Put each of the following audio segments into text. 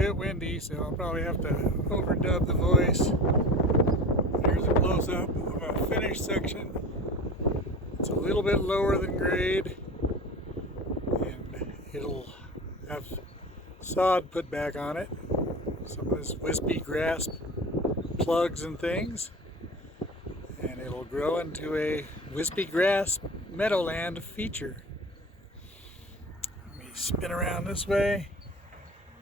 bit windy, so I'll probably have to overdub the voice. Here's a close-up of a finished section. It's a little bit lower than grade, and it'll have sod put back on it. Some of this wispy grass plugs and things, and it'll grow into a wispy grass meadowland feature. Let me spin around this way.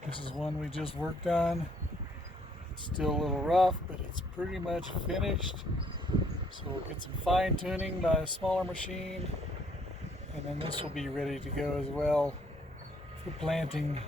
This is one we just worked on. It's still a little rough, but it's pretty much finished. So we'll get some fine tuning by a smaller machine, and then this will be ready to go as well for planting.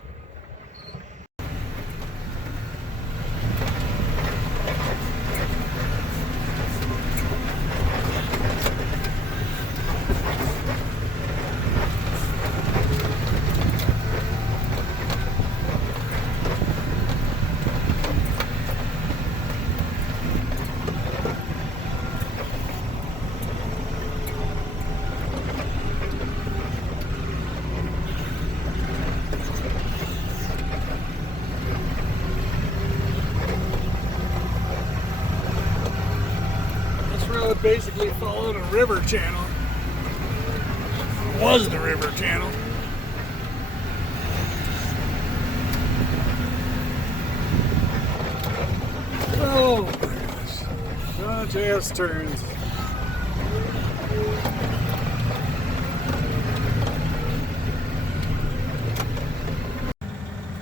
Basically followed a river channel. It was the river channel. Oh my gosh. Bunch of S-turns.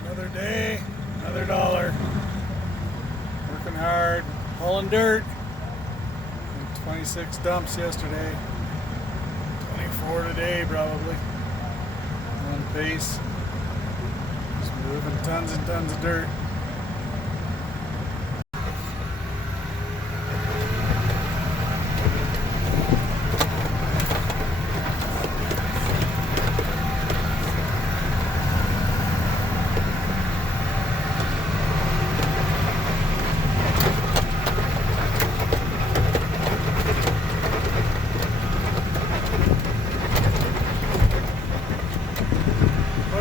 Another day, another dollar. Working hard, hauling dirt. 26 dumps yesterday, 24 today probably, on pace, just moving tons and tons of dirt.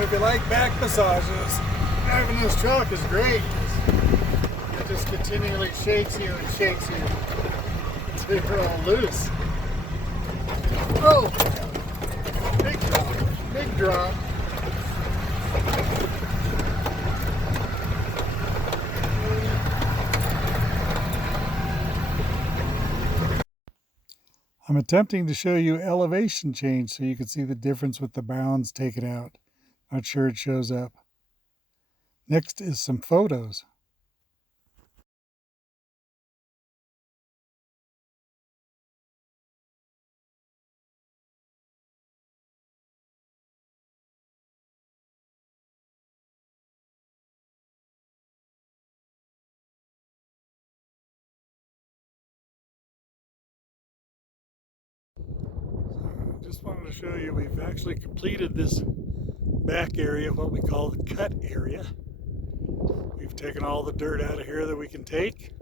If you like back massages, driving this truck is great. It just continually shakes you and shakes you until you're all loose. Oh, big drop, big drop. I'm attempting to show you elevation change so you can see the difference with the bounds taken out. Not sure it shows up. Next is some photos. Just wanted to show you we've actually completed this back area, what we call the cut area. We've taken all the dirt out of here that we can take.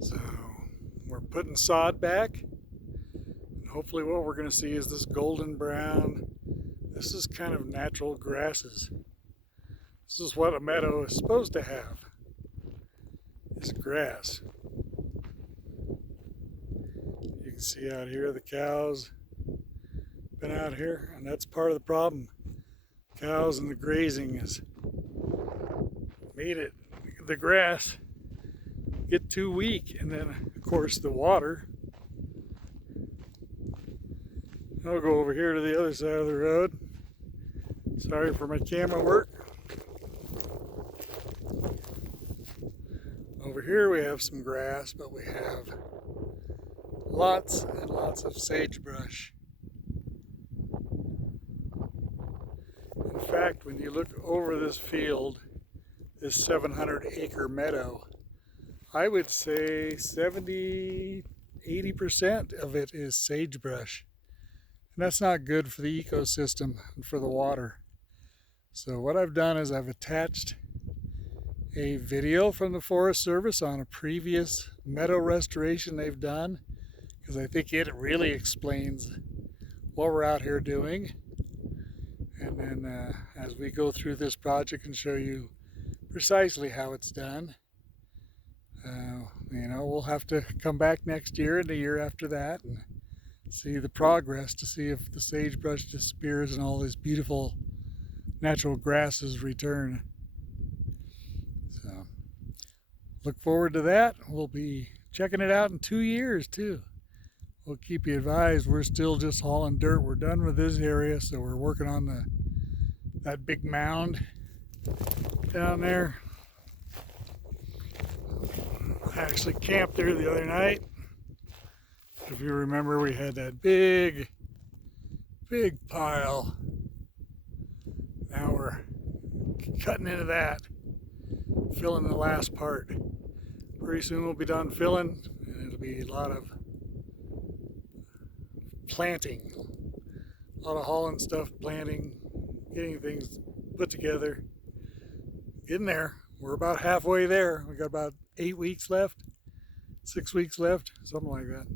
So we're putting sod back. And hopefully what we're going to see is this golden brown. This is kind of natural grasses. This is what a meadow is supposed to have. It's grass. You can see out here the cows been out here, and that's part of the problem. Cows and the grazing has made it, the grass get too weak, and then of course the water. I'll go over here to the other side of the road. Sorry for my camera work. Over here we have some grass, but we have lots and lots of sagebrush. In fact, when you look over this field, this 700-acre meadow, I would say 70–80% of it is sagebrush. And that's not good for the ecosystem and for the water. So what I've done is I've attached a video from the Forest Service on a previous meadow restoration they've done, because I think it really explains what we're out here doing. And then as we go through this project and show you precisely how it's done, we'll have to come back next year and the year after that and see the progress to see if the sagebrush disappears and all these beautiful natural grasses return. So look forward to that. We'll be checking it out in 2 years too. We'll keep you advised. We're still just hauling dirt. We're done with this area, so we're working on that big mound down there. I actually camped there the other night. If you remember, we had that big pile. Now we're cutting into that, filling the last part. Pretty soon we'll be done filling, and it'll be a lot of planting, a lot of hauling stuff, planting, getting things put together. Getting there. We're about halfway there. We got about 8 weeks left, 6 weeks left, something like that.